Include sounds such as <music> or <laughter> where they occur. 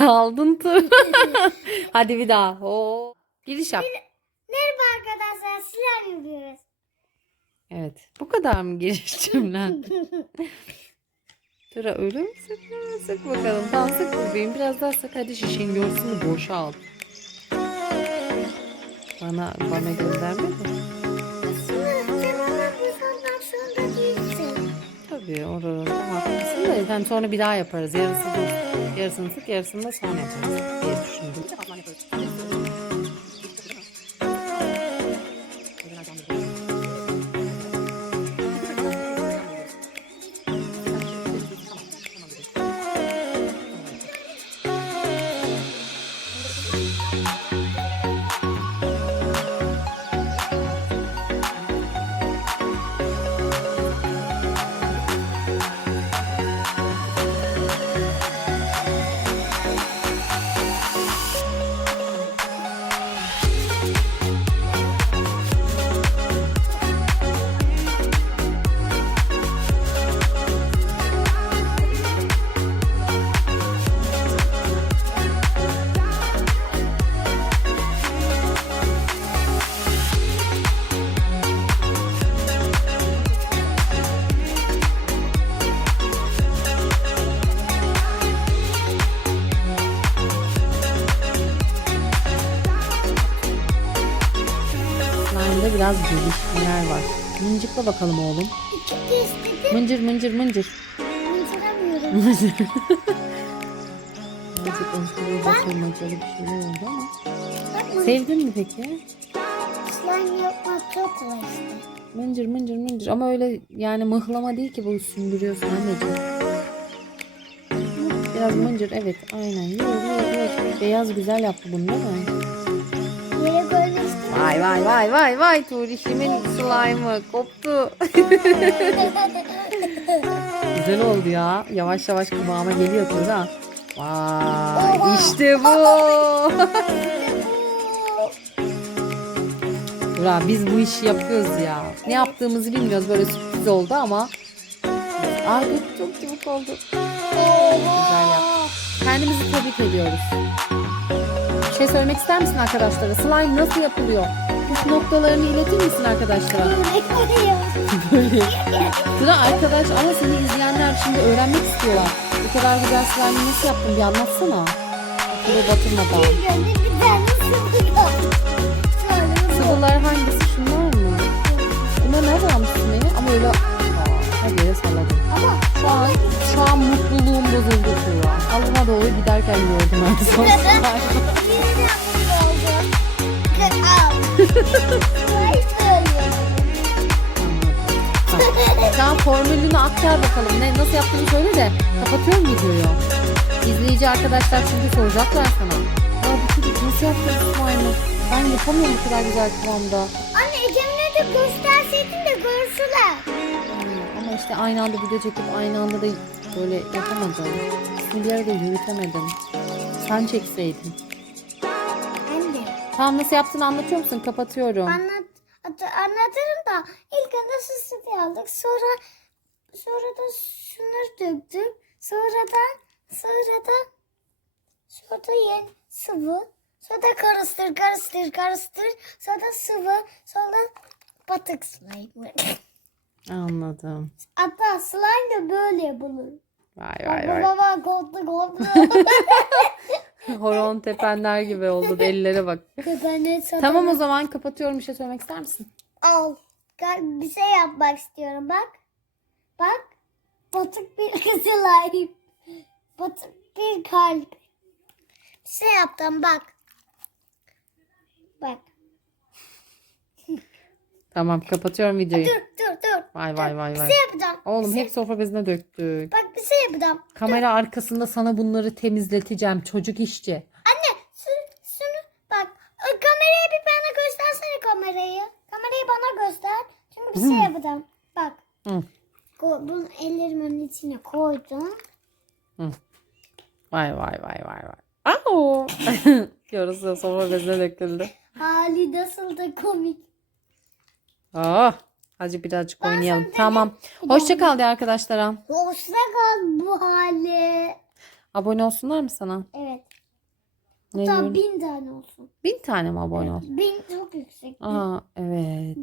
Kaldın Tur. <laughs> Hadi bir daha. Oo. Giriş yap. Merhaba arkadaşlar silah yapıyoruz. Evet. Bu kadar mı giriş cümlen? <laughs> Tura öyle mi sık? Sık bakalım. Tamam sık bebeğim. Biraz daha sık. Hadi şişin görsün boşalt. Bana bana gönderme de. Tabii orada haklısın da yani sonra bir daha yaparız. Yarısı da, yarısını sık yarısını da sonra yaparız diye düşündüm. Slime'da biraz gelişmeler var. Mıncıkla bakalım oğlum. İki de istedim. Mıncır mıncır mıncır. Mıntıramıyorum. Mıncır. <laughs> Azıcık unsuru bakılmacalı bir şeyler oldu ama. Sevdin mi peki? Slime yapmak çok kolay işte. Mıncır mıncır mıncır ama öyle yani mıhlama değil ki bu sündürüyorsun anneciğim. Biraz mıncır evet aynen. Yok yok yok. Beyaz güzel yaptı bunu değil mi? Vay vay vay vay vay Turişimin slime'ı koptu. <laughs> güzel oldu ya. Yavaş yavaş kıvama geliyor Tura. Vay işte bu. <laughs> Tura biz bu işi yapıyoruz ya. Ne yaptığımızı bilmiyoruz böyle sürpriz oldu ama. Ay çok çabuk oldu. Güzel yaptın. Kendimizi tebrik ediyoruz. Şey söylemek ister misin arkadaşlara? Slime nasıl yapılıyor? Püf noktalarını iletir misin arkadaşlara? Böyle. Sıra <laughs> arkadaş ama seni izleyenler şimdi öğrenmek istiyorlar. Bu kadar güzel slime nasıl yaptın bir anlatsana. Akıllı batırmadan. Sıvılar hangisi? Şunlar mı? Bunlar nereden almışsın beni? Ama öyle... Her yere salladım. Ama Şu an, şu an mutluluğum bozuldu. Alına doğru giderken gördüm ben son <laughs> An formülünü aktar bakalım. Ne, nasıl yaptığını söyle de kapatıyorum videoyu. İzleyici arkadaşlar çünkü soracaklar sana. Ya bu çocuk nasıl yaptı bu slime'ı? Ben yapamıyorum bu kadar güzel kıvamda. Anne Ecem'le de gösterseydin de görsünler. Hmm, Ama işte aynı anda video çekip aynı anda da böyle yapamadım. Bir arada yürütemedim. Sen çekseydin. Tamam nasıl yaptığını anlatıyor musun? Kapatıyorum. Anlat, at- anlatırım da ilk önce süsü aldık. Sonra sonra da şunları döktük. Sonra da sonra da sonra da yeni sıvı. Sonra da karıştır karıştır karıştır. Sonra da sıvı. Sonra batık slime. Anladım. Hatta slime de böyle yapılır. Vay vay Baba vay. baba koptu koptu. <laughs> Horon tepenler gibi oldu. Ellere bak. Tamam o zaman kapatıyorum. Bir şey söylemek ister misin? Al. Bir şey yapmak istiyorum bak. Bak. Batık bir <laughs> slime. Batık bir kalp. Bir şey yaptım bak. Bak. Tamam kapatıyorum videoyu. Dur dur dur. Vay vay vay Bir vay. şey yapacağım. Oğlum Bir şey- hep sofra bezine döktük. Bak bir şey yapacağım. Kamera arkasında sana bunları temizleteceğim. Çocuk işçi. Anne şunu, şunu bak. Kamerayı bir bana göstersene kamerayı. Kamerayı bana göster. Çünkü bir şey yapacağım. Bak. Hı. Bunu ellerimin içine koydum. Vay vay vay vay vay. Au! <laughs> Yarısı sofra bezine döküldü. Hali nasıl da komik. Ah, hadi birazcık oynayalım. Tamam. Hoşça kal de arkadaşlara. Hoşça kal bu hali. Abone olsunlar mı sana? Evet. Ne Hatta diyorum? bin tane olsun. Bin tane mi abone ol? Bin çok yüksek. Aa evet.